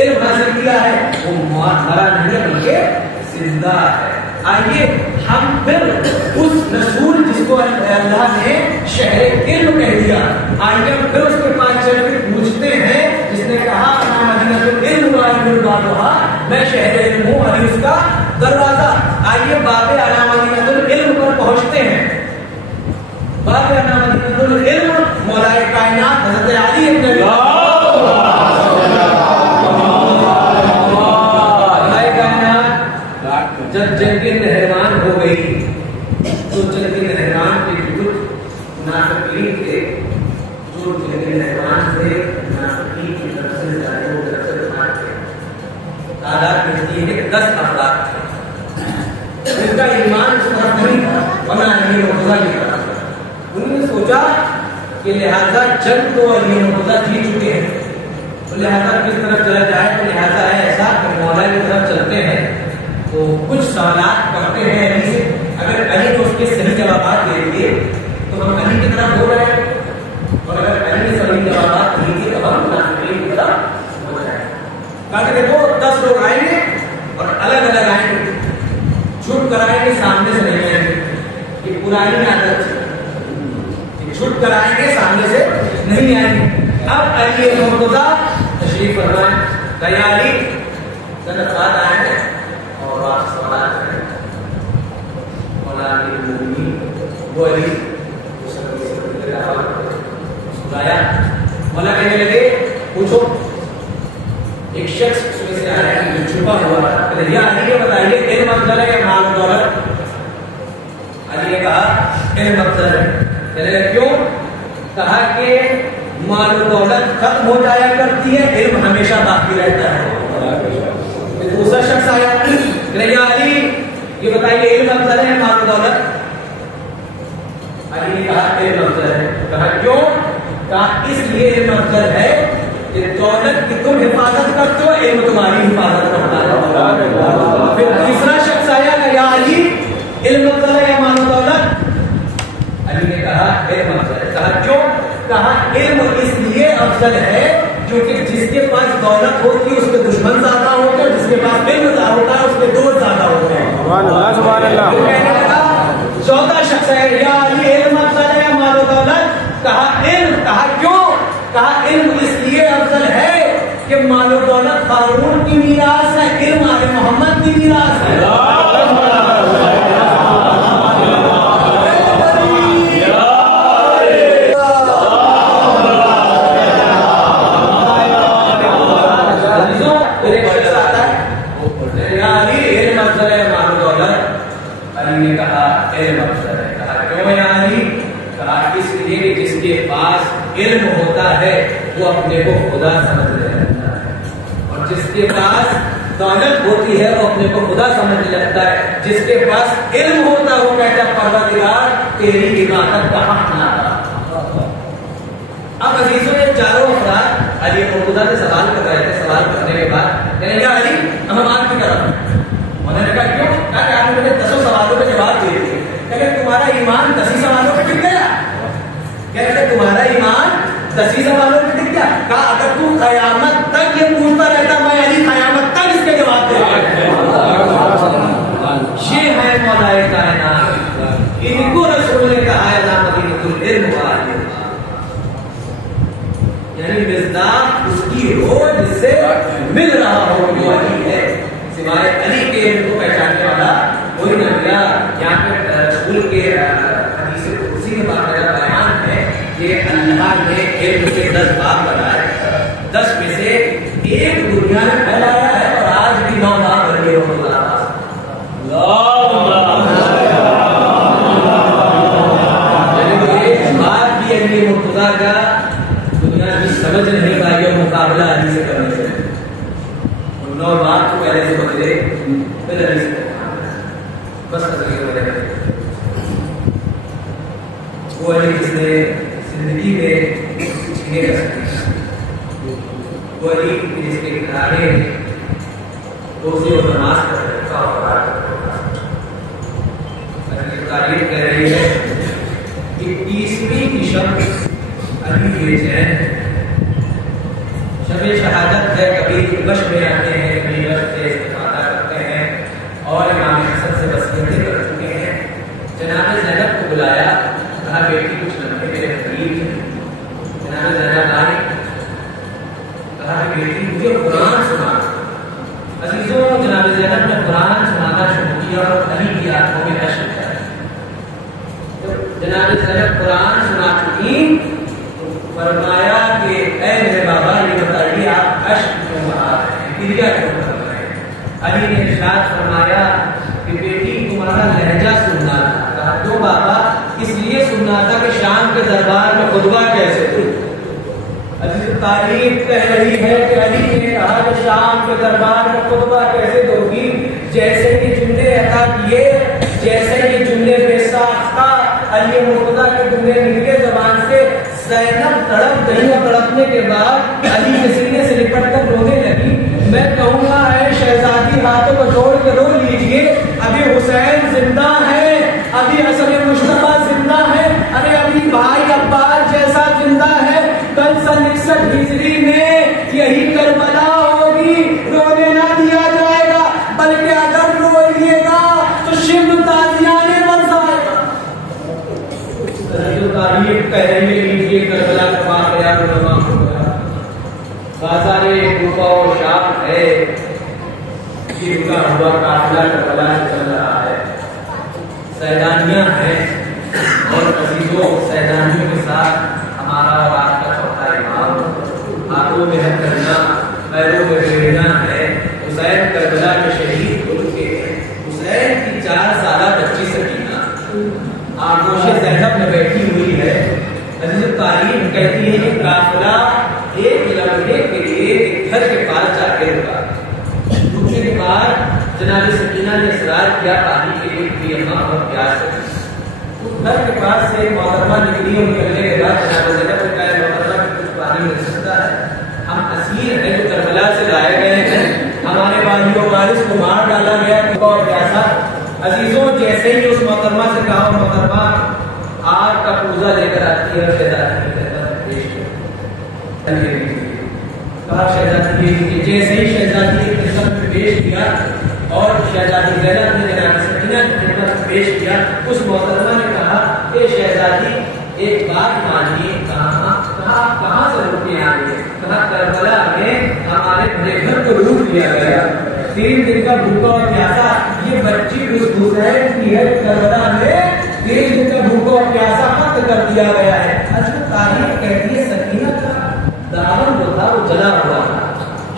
علم حاصل کیا ہے وہ مرا نہیں ہے بلکہ زندہ ہے. آئیے ہم پھر اس رسول جس کو اللہ نے شہر علم کہہ دیا, آئیے ہم پھر اس کے پاس چل کے پوچھتے ہیں جس نے کہا مدینہ العلم والبابھا, میں شہر علم ہوں اور اس کا دروازہ. آئیے باب علی مدینہ العلم پر پہنچتے ہیں. باب علی مدینہ العلم مولا کائنات حضرت علی ابن ابی جب جنگ نہروان ہو گئی تو جنگ نہروان کے کچھ منافقین تھے, جو جنگ نہروان سے منافقین کی طرف سے جائے وہ طرف سے مارتے, تعداد ملتی ہے 10 افراد تھے. ان کا ایمان اس طرف نہیں تھا ورنہ علی مرتضیٰ کی طرف تھا. انہوں نے سوچا کہ لہذا جنگ تو علی مرتضیٰ جیت چکے ہیں, تو لہذا کس طرف چلا جائے, تو لہذا ہے ایسا کہ مولا کی طرف چلتے ہیں تو کچھ سوالات کرتے ہیں علی سے. اگر علی کو اس کے صحیح جوابات دے دیے تو ہم علی کی طرف ہو رہے ہیں, اور اگر علی نے صحیح جوابات نہیں دیے تو ہم منافقین کی طرف ہو جائیں. کہا کہ دیکھو 10 لوگ آئیں گے اور الگ الگ آئیں گے, چھپ کر آئیں گے, سامنے سے نہیں آئیں گے. یہ پرانی عادت ہے, چھپ کر آئیں گے, سامنے سے نہیں آئیں گے. اب علی مرتضیٰ تشریف فرمائیں, کہ علی سنفراد آئے ہیں اور آپ سوالات کریں. مولا علی المومنین وہ علی سنایا. مولا کہنے لگے پوچھو. ایک شخص اس میں سے آیا جو چھپا ہوا تھا, یا علی یہ بتائیے علم افضل ہے یا مال و دولت؟ علی نے کہا علم افضل ہے. کہنے لگے کیوں؟ کہا کہ مال و دولت ختم ہو جایا کرتی ہے, علم ہمیشہ باقی رہتا ہے. دوسرا شخص آیا, یا علی یہ بتائیے علم افضل ہے مال و دولت؟ علی نے کہا علم افضل ہے. کہا کیوں؟ کہا اس لیے علم افضل ہے کہ دولت کی تم حفاظت کرتے ہو, علم تمہاری حفاظت کرتا ہے. پھر تیسرا شخص آیا کہ یا علی علم افضل ہے یا مال و دولت؟ علی نے کہا علم افضل ہے. کہا کیوں؟ کہا علم اس لیے افضل ہے کیونکہ جس کے پاس دولت ہوتی ہے اس کے دشمن زیادہ ہوتے ہیں, جس کے پاس علم ہوتا ہے اس کے دوست زیادہ ہوتے ہیں. کہنے لگا چوتھا شخص ہے, یا علی علم افضل ہے یا مال و دولت؟ کہا علم. کہا کیوں؟ کہا علم اس لیے افضل ہے کہ مال و دولت قارون کی میراث ہے, علم آل محمد کی میراث ہے. علم ہوتا ہے وہ اپنے کو خدا سمجھ لیتا ہے, اور جس کے پاس دولت ہوتی ہے وہ اپنے کو خدا سمجھ لیتا ہے. جس کے پاس علم ہوتا ہے وہ کہتا ہے پروردگار تیری عبادت کا حق نہ تھا. اب عزیزوں نے چاروں افراد علی مرتضیٰ سے سوال کر رہے تھے. سوال کرنے کے بعد کہنے یا علی ہم آپ کی طرف. انہوں نے کہا کیوں؟ کہا کہ آپ نے مجھے 10 سوالوں کے جواب دے دیے. کہ تمہارا ایمان 10 سوالوں پہ ٹک گیا. کہتے تمہارا ایمان 10 سوالوں پہ ٹک گیا. کہا اگر تو قیامت تک یہ پوچھتا رہتا میں علی قیامت تک اس کے جواب دے گا. یہ ہے مولا کائنات, ان کو رسول نے کہا ہے مدینہ العلم والے, یعنی مصداق اس کی ہو جس سے مل رہا ہو جو علی ہے. سوائے علی کے علم کو پہچاننے والا کوئی نہ ملا. یہاں پہ رسول کے حدیث قدسی کے باقاعدہ بیان ہے کہ اللہ نے علم کے 10 باب بنائے, 10 میں سے ایک دنیا میں پھیلایا ہے اور آج بھی 9 باب بن گئے. بات بھی علی مرتضیٰ کا دنیا بھی سمجھ نہیں پائی اور مقابلہ علی سے کرنے سے. 9 باب کو پہلے سے بدلے پھر علی سے بس وہ علی جس نے زندگی میں چھینے کر سکتی, وہ علی جس کے کنارے روزی و نماز کا طریقہ اور تاریخ کہہ رہی ہے کہ 20ویں کی شب علی بے چین شب شہادت ہے، کبھی غش میں آتے ہیں، کبھی غش سے استفادہ کرتے ہیں، اور امام حسن سے وصیتیں کر چکے ہیں۔ جناب زینب کو بلایا، کہا بیٹی کچھ لمحے میرے قریب ہیں۔ جناب زینب آئی، کہا کہ بیٹی مجھے قرآن سنا۔ عزیزوں، جناب زینب نے قرآن سنانا شروع کیا اور علی کی آنکھوں میں اشک آیا۔ جناب زینب قرآن سنا چکی، فرمایا کہ اے میرے بابا یہ بتائیے آپ اشک کیوں بہا رہے ہیں، کریا کیوں کر رہے ہیں؟ علی نے ارشاد فرمایا کہ بیٹی تمہارا لہجہ سننا تھا۔ کہا تو بابا اس لیے سننا تھا کہ شام کے دربار میں خطبہ کیسے دوں؟ عزیز تاریخ کہہ رہی ہے کہ علی نے کہا کہ شام کے دربار میں خطبہ کیسے دو گی؟ جیسے یہ جملے عطا کیے، جیسے یہ جملے بے ساختہ علی مرتضیٰ کے جملے نکلے زبان سے، زینب تڑپ گئی اور تڑپنے کے بعد علی کے سینے سے لپٹ کر رونے لگی۔ میں کہوں گا اے شہزادی ہاتھوں کو جوڑ کے رو لیجئے، ابھی حسین زندہ ہے، ابھی حسن مصطفیٰ زندہ ہے، ارے ابھی بھائی عباس جیسا زندہ ہے۔ کل سن 61 ہجری میں یہی کربلا ہوگی، رونے نہ دیا جائے گا، بلکہ اگر روئیے گا تو شبھ تازیانے برسائے گا۔ تاریخ کہہ رہی ہے کہ یہ کربلا کا واقعہ رونما ہو گیا۔ بازار کوفہ و شام ہے، یہ رکا ہوا قافلہ کربلا سے چل رہا ہے، سیلانیاں ہیں، اور عزیزوں سیلانیوں کے ساتھ ہمارا اور آپ کا چوتھا امام، ہاتھوں میں ہے کرنا، پیروں میں بیڑنا ہے۔ حسین کربلا میں شہید ہو چکے ہیں۔ حسین کی 4 سالہ بچی سکینہ آغوش زینب میں بیٹھی ہوئی ہے۔ عزیز تاریخ کہتی ہے کہ قافلہ ایک لمحے کے لیے ایک گھر کے پاس جا کے رکا۔ رکنے کے بعد جناب سکینہ نے اصرار کیا پانی کے لیے کہ اماں بہت پیاس ہے۔ اس گھر کے پاس سے محترمہ نکلی اور نکلنے کے بعد جناب زینب نے کہا محترمہ کہ کچھ پانی مل سکتا ہے؟ ہم اسیر ہیں جو کربلا سے لائے گئے ہیں، ہمارے بھائیوں وارث کو مار ڈالا گیا، بہت پیاسا۔ عزیزوں جیسے ہی اس محترمہ سے کہا محترمہ آگ کا پوزا لے کر آتی ہے اور شہزادی کی خدمت پیش کہا شہزادی کی، جیسے ہی شہزادی کی خدمت میں پیش کیا اور شہزادی زینب نے جناب سکینہ کی خدمت پیش کیا، اس محترمہ نے کہا کہ شہزادی ایک بات مانیے، کہاں سے لوٹ کے آ گئے؟ کہا کربلا میں ہمارے بڑے گھر کو لوٹ لیا گیا، 3 دن کا بھوکا اور پیاسا، یہ بچی حسین کی ہے، کربلا میں 3 دن کا بھوکا اور پیاسا قتل کر دیا گیا ہے۔ اصل تاریخ کہتی ہے سکینہ کا دامن جو تھا وہ جلا ہوا تھا۔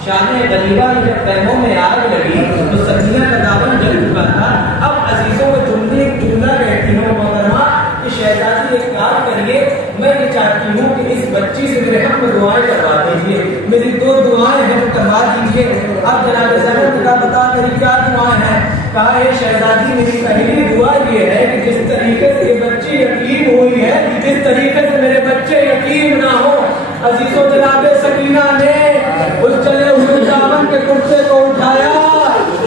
شان غریبہ میں جب خیموں میں آگ لگی تو سکینہ کا دامن جل چکا تھا۔ اب عزیزوں کو جملہ کہتی ہوں محترمہ کہ شہزادی ایک کام کریے، میں یہ چاہتی ہوں کہ اس بچی سے میرے حق میں دعائیں کروا دیجیے، میری 2 دعائیں ہیں وہ کروا دیجیے۔ اب جناب زینب نے کہا بتا میری کیا دعائیں ہیں؟ کہا اے شہزادی میری پہلی دعا یہ ہے کہ جس طریقے سے یہ بچی یتیم ہوئی ہے اس طریقے سے میرے بچے یتیم نہ ہو۔ عزیزوں جناب سکینہ نے اس چلے ہوئے دامن کے کرتے کو اٹھایا،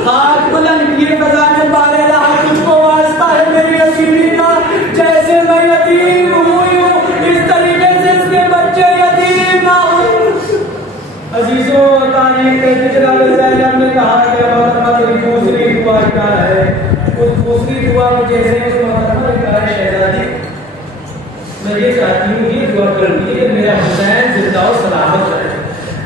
ہاتھ بلند کیے، فضا میں بارے رہا، تجھ کو واسطہ ہے میری یتیمی کا، جیسے میں یتیم ہوئی ہوں اس طریقے سے اس کے بچے یتیم نہ ہوں۔ عزیزوں تاریخ کے جناب زینب نے کہا کہ محترمہ تیری دوسری دعا کیا ہے؟ اس دوسری دعا میں جیسے اس محترمہ نے کہا شہزادی میں یہ چاہتی ہوں یہ دعا کر دیجیے میرا حسین زندہ و سلامت رہے۔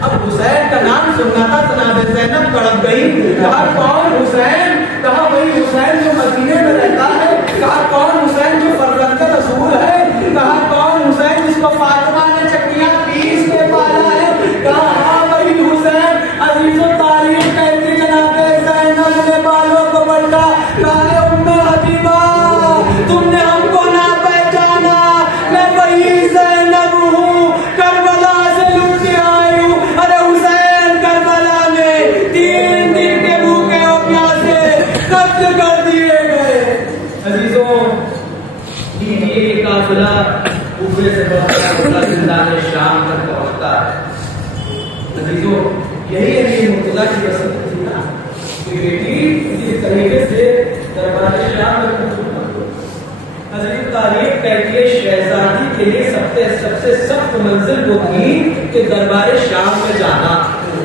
اب حسین کا نام سننا تھا، جناب زینب تڑپ گئی، کہا کون حسین؟ کہا وہی حسین جو مدینے میں رہتا ہے۔ کہا کون حسین جو فرزند رسول ہے؟ کہا کون حسین جس کو فاطمہ نے چکیاں پیس کے پالا ہے؟ کہا ہاں وہی حسین۔ عزیزوں تاریخ کہتی جناب زینب نے بالوں کو پلٹا، کہا ام حبیبہ تم نے ہم کو نہ پہچانا، میں وہی زینب ہوں، کربلا سے لٹ کے آئی ہوں۔ ارے حسین کربلا میں 3 دن کے بھوکے اور پیاسے قتل کر دیے گئے۔ عزیزوں یہ قافلہ کوفے سے بڑھتا زندان شام تک پہنچتا ہے۔ عزیزوں یہی علی مرتضیٰ کی وصیت تھی نا کہ بیٹی اس طریقے سے دربار شام تک پہنچنا۔ عزیز تاریخ کہتی ہے شہزادی کے لیے سب سے سخت منزل وہ تھی کہ دربار شام میں جانا.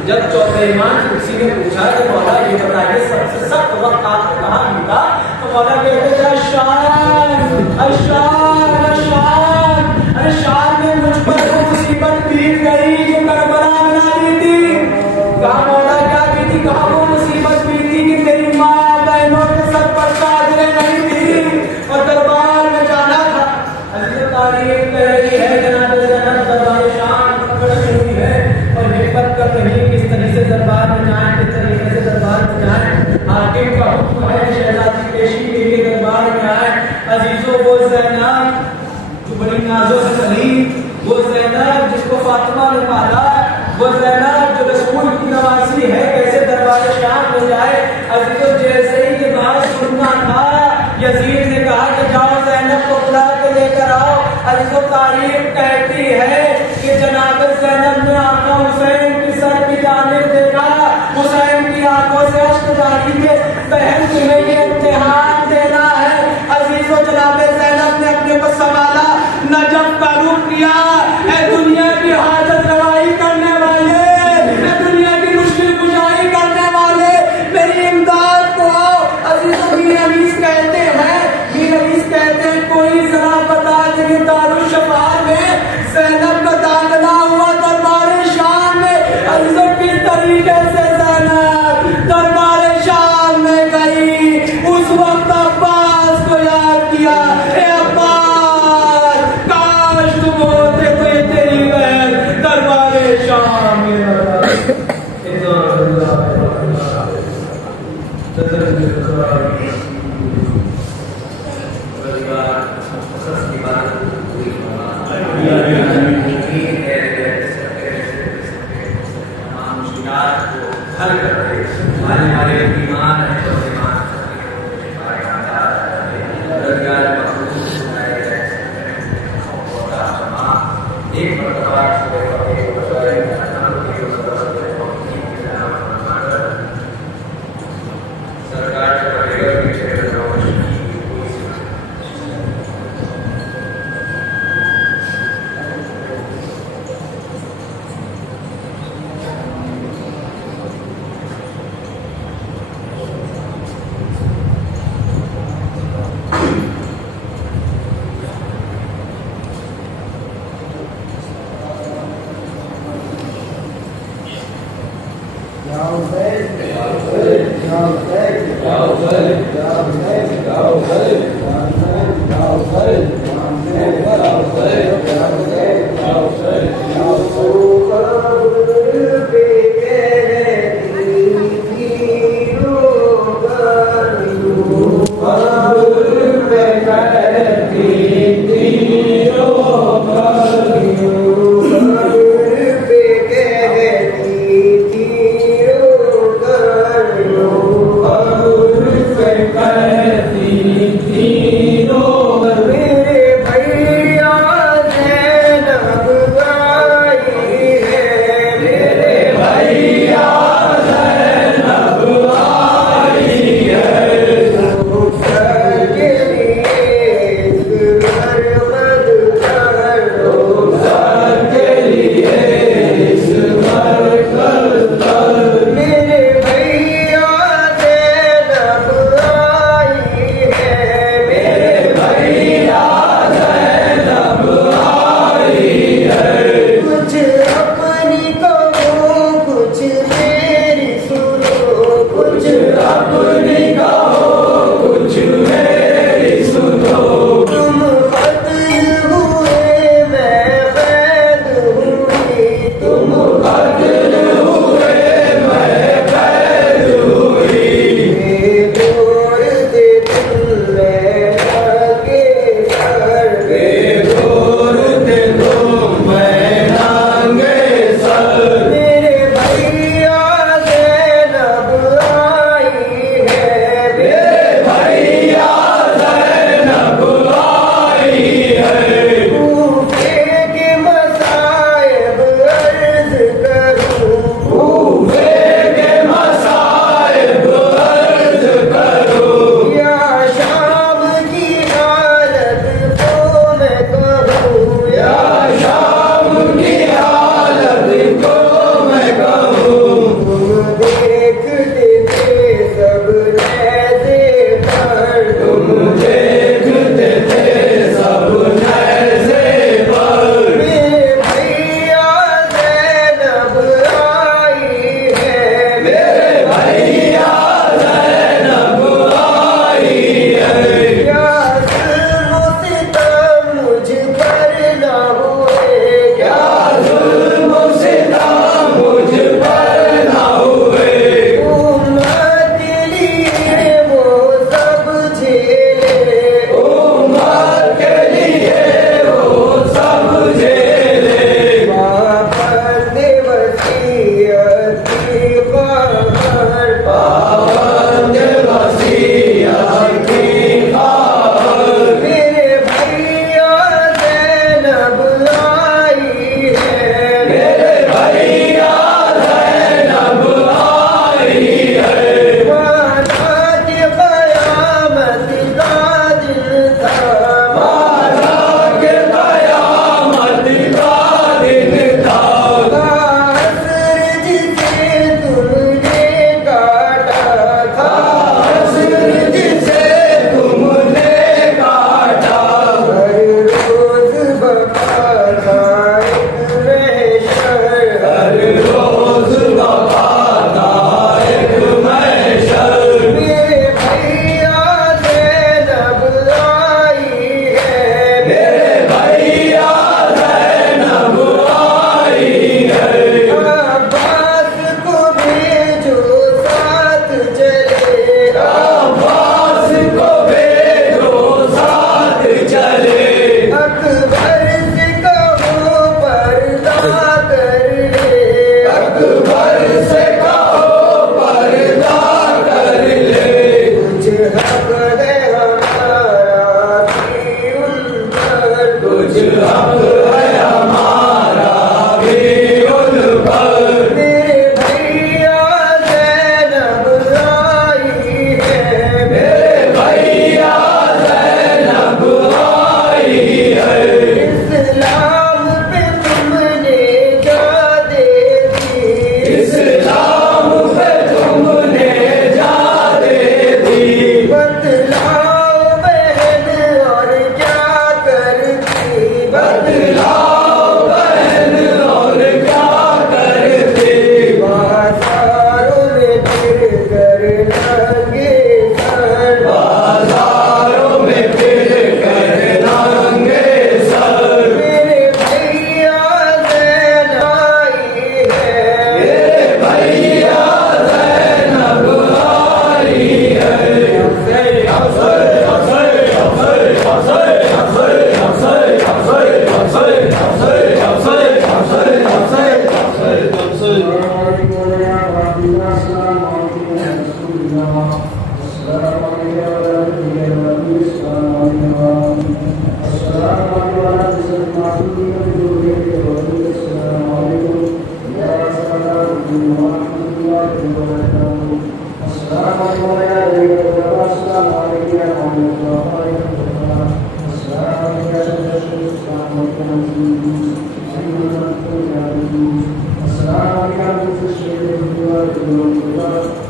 جب چوتھے امام کسی نے پوچھا کہ مولا یہ بتائیے سب سے سخت وقت آپ کو کہاں ملتا, تو مولا کہتے تھے شام, ارے شام میں مجھ پر وہ مصیبت بیت گئی جو کربلا میں نہ بیتی. کہا مولا کیا بیتی؟ کہا وہ مصیبت بیتی کہ میری ماں بہنوں کے سر پر چادریں نہیں تھی اور دربار میں جانا تھا. حضرت تاریخ کہہ رہی ہے جناب زینب دربار شام پکڑ رہی ہے اور حکمت کر رہی ہے کس طریقے سے دربار میں جائیں, کس طریقے سے دربار میں جائیں. حاکم کا حکم ہے شہزادی پیشی کے لیے دربار میں آئے. عزیزوں وہ زینب جو بڑی نازک سلیم, وہ زینب جس کو فاطمہ نے پالا, وہ زینب جو رسول کی نوازی ہے, کیسے دربار شام میں جائے. عزیزوں جیسے ہی یہ بات سننا تھا یزید نے کہا کہ جاؤ زینب کو بلا کے لے کر آؤ. عزیزوں تاریخ کہتی ہے کہ جناب زینب نے آقا حسین کی سر کی جانب دیکھا, حسین کی آنکھوں سے اشک جاری کے بہن تمہیں یہ امتحان دینا ہے. عزیزوں جناب زینب نے اپنے کو سنبھالا, نجف کا رخ کیا. اے دنیا کی حاجت روائی کرنے والے, اے دنیا کی مشکل کشائی کرنے والے, میری امداد کو آؤ. عزیزوں میر انیس کہتے ہیں کوئی ذرا بتا دیں دارالشفا میں زینب کا داخلہ ہوا دربار شام میں. عزیزوں کس طریقے سے زینب دربار شام میں گئی, اس وقت عباس کو یاد کیا. اے عباس کاش تم ہوتے تو یہ تیری بہن دربار شام میں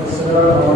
السلام